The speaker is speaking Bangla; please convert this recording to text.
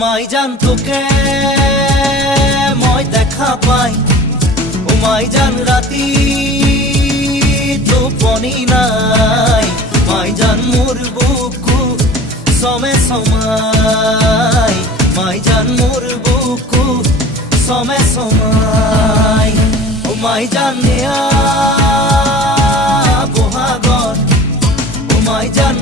মাই জান তোকে মই দেখা পাই, ও মাই জান রাতি টোপনি নাই, মাই জান মোর বুকু সমে সমাই, মাই জান মোর বুকু সমে সমাই। ও মাই জান নেয়া বহাগর, ও মাই জান